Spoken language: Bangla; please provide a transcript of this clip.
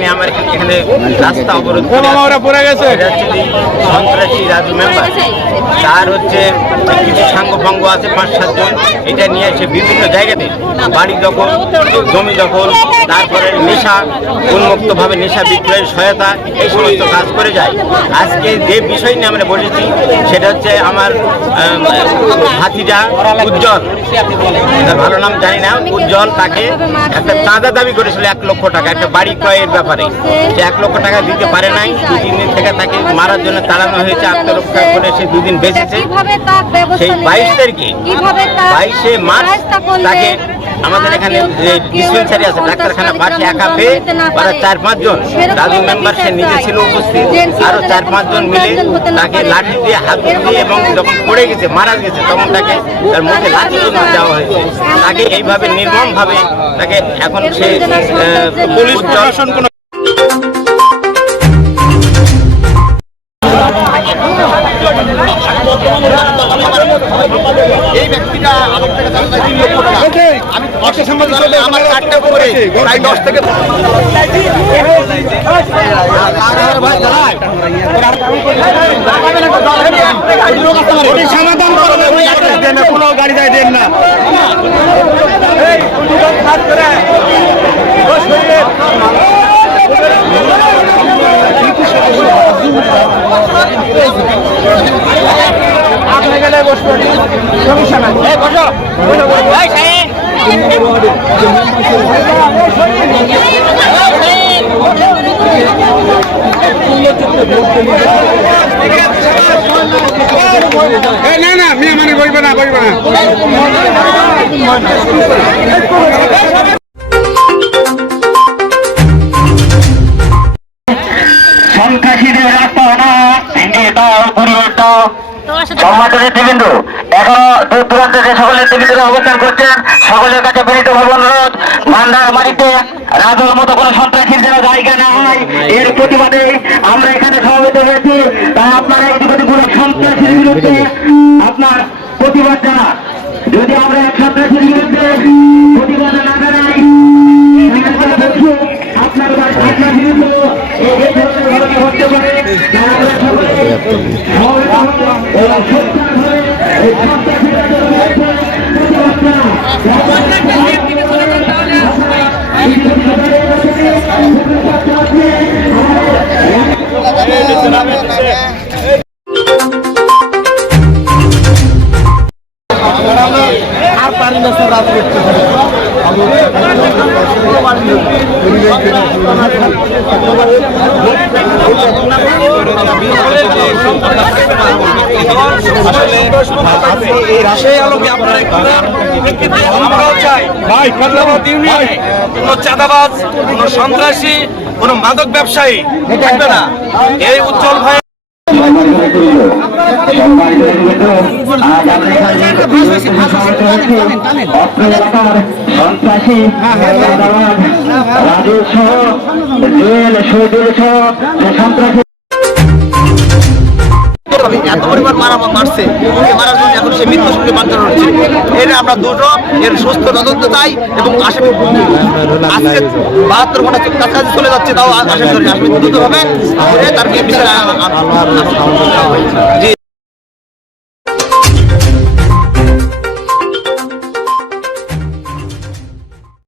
কারণে আমার এখানে রাস্তা অবরোধ পড়ে গেছে। সন্ত্রাসী রাজু মেম্বার, তার হচ্ছে কিছু সাঙ্গভঙ্গ আছে 5-7 জন, এটা নিয়ে এসে বিভিন্ন জায়গাতে বাড়ি দখল, জমি দখল, তারপরে নেশা উন্মুক্তভাবে নেশা বিক্রয়ের সহায়তা, এই সমস্ত কাজ করে যায়। আজকে যে বিষয় নিয়ে আমরা বসেছি সেটা হচ্ছে আমার ভাতিজা উজ্জ্বল, তার ভালো নাম জানি না, উজ্জ্বল, তাকে একটা চাঁদা দাবি করেছিল 1 লক্ষ টাকা একটা বাড়ি ক্রয়ের ব্যাপারে। সে 1 লক্ষ টাকা দিতে পারে নাই, 2-3 দিন থেকে তাকে মারার জন্য তাড়ানো হয়েছে। আত্মরক্ষা করে সে 2 দিন বেঁচেছে। সেই 22 তারিখে 22শে মার্চ তাকে আমাদের এখানে যে ডিসপেন্সারি আছে ডাক্তারখানা পাশে একা পেয়ে ওরা 4-5 জন রাজু মেম্বার, সে নিজে ছিল উপস্থিত, আরো 4-5 জন মিলে তাকে লাঠি দিয়ে হাত দিয়ে, এবং যখন পড়ে গেছে মারা গেছে তখন তাকে তার মুখে লাঠি দেওয়া হয়েছে। তাকে এইভাবে নির্মমভাবে তাকে এখন সে পুলিশ প্রশাসন কোনো এই ব্যক্তিটা আমার থেকে 3 লক্ষ টাকা আমি অর্থ সম্বন্ধে আমার কার্ডটা করে প্রায় 10 থেকে সমাধান করবেন, কোনো গাড়ি যায় দেন না। আপনি গেলে বসবেন, সমস্যা নাই, বসো না না মেয়ে মানে বইবে না সন্ত্রাসীদের রাস্তা না ভেঙে দাও, ঘুরিয়ে দাও। সম্মানিত নেতৃবৃন্দ, এখনো দূর দূরান্তে যে সকল নেতৃবৃন্দরা অবস্থান করছেন সকলের কাছে বিনীতভাবে অনুরোধ, ভান্ডারমারিতে রাজুর মতো কোনো সন্ত্রাসীর যেন জায়গা না হয়, এর প্রতিবাদে আমরা এখানে সমবেত হয়েছি। তাই আপনারা এই কোনো সন্ত্রাসীর বিরুদ্ধে আপনার প্রতিবাদ জানান। যদি আমরা এক সন্ত্রাসীর বিরুদ্ধে প্রতিবাদ না জানাই, আপনার বিরুদ্ধে এই ধরনের ঘটনা ঘটতে পারে। আর পারি না স্যার, রাত করতে চাঁদাবাজ, কোন সন্ত্রাসী, কোন মাদক ব্যবসায়ী থাকবে না। এই উজ্জ্বল ভাই এত পরিমাণ মারছে, মারার জন্য এখন সে মৃত্যুর সঙ্গে বাঞ্ছনা হচ্ছে। এটা আমরা দ্রুত এর সুস্থ তদন্ত চাই এবং আসামি আজকে 72 ঘন্টা কাছাকাছি চলে যাচ্ছে, তাও আসামি দ্রুত হবে তার বিচার।